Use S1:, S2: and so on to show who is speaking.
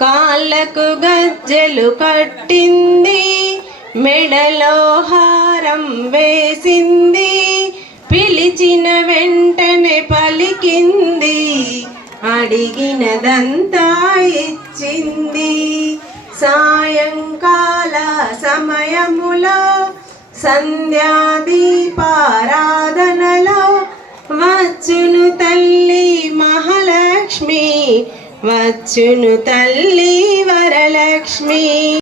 S1: కాళ్ళకు గజ్జెలు కట్టింది మెడలో హారం వేసింది పిలిచిన వెంటనే పలికింది అడిగినదంతా ఇచ్చింది. సాయంకాల సమయములో సంధ్యాదీపారాధనలో వచ్చును తల్లి వచ్చును తల్లి వరలక్ష్మి.